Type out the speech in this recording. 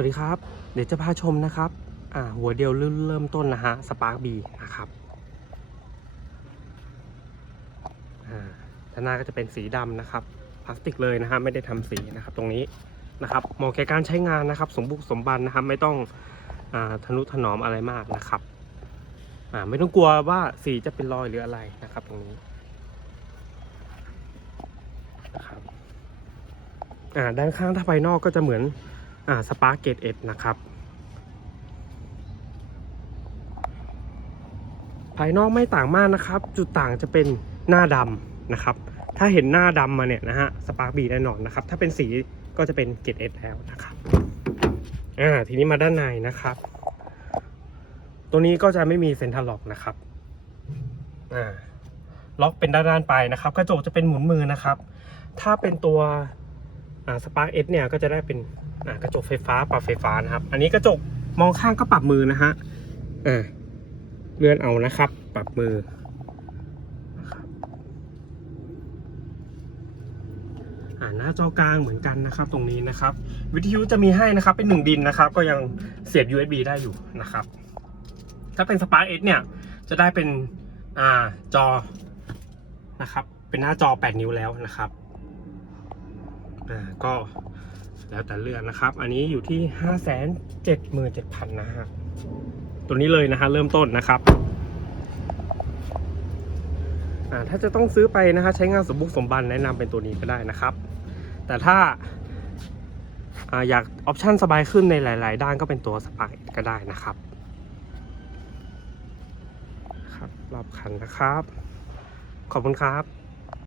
วัสดีครับ เดี๋ยวจะพาชมนะครับอ่าหัวเดียวเริ่มเริ่มต้นนะฮะสปาร์กบีนะครับอ่าด้านหน้าก็จะเป็นสีดำนะครับพลาสติกเลยนะฮะไม่ได้ทำสีนะครับตรงนี้นะครับเหมาะแก่การใช้งานนะครับ สมบุกสมบันนะครับ ไม่ต้องอ่าทนุถนอมอะไรมากนะครับอ่าไม่ต้องกลัวว่าสีจะเป็นรอยหรืออะไรนะครับ ตรงนี้นะครับด้านข้างถ้าภายนอกก็จะเหมือน อ่าสปาร์เกตเอ็ดนะครับ ภายนอกไม่ต่างมากนะครับ จุดต่างจะเป็นหน้าดำนะครับ ถ้าเห็นหน้าดำมาเนี่ยนะฮะสปาร์บีแน่นอนนะครับ ถ้าเป็นสีก็จะเป็นเกตเอ็ดแล้วนะครับอ่าทีนี้มาด้านในนะครับ ตัวนี้ก็จะไม่มีเซ็นทรัลล็อกนะครับอ่าล็อกเป็นด้านๆไปนะครับ กระจกจะเป็นหมุนมือนะครับ ถ้าเป็นตัวอ่าสปาร์กเอสเนี่ยก็จะได้เป็น กระจกไฟฟ้าปรับไฟฟ้านะครับ อันนี้กระจกมองข้างก็ปรับมือนะฮะอ่าเลื่อนเอานะครับ ปรับมือ อ่าหน้าจอกลางเหมือนกันนะครับ ตรงนี้นะครับ วิทยุจะมีให้นะครับ เป็นหนึ่งดินนะครับ ก็ยังเสียบ USB ได้อยู่นะครับ ถ้าเป็น Spark X เนี่ย จะได้เป็นอ่าจอนะครับ เป็นหน้าจอ 8 นิ้วแล้วนะครับ อ่า ก็ แล้วแต่เลือกนะครับ อันนี้อยู่ที่ห้าแสนเจ็ดหมื่นเจ็ดพันนะฮะ ตัวนี้เลยนะฮะเริ่มต้นนะครับอ่าถ้าจะต้องซื้อไปนะฮะใช้งานสมบุกสมบันแนะนำเป็นตัวนี้ก็ได้นะครับ แต่ถ้าอ่าอยากออปชั่นสบายขึ้นในหลาย ๆ ด้านก็เป็นตัวสปาร์กก็ได้นะครับครับรอบคันนะครับ ขอบคุณครับ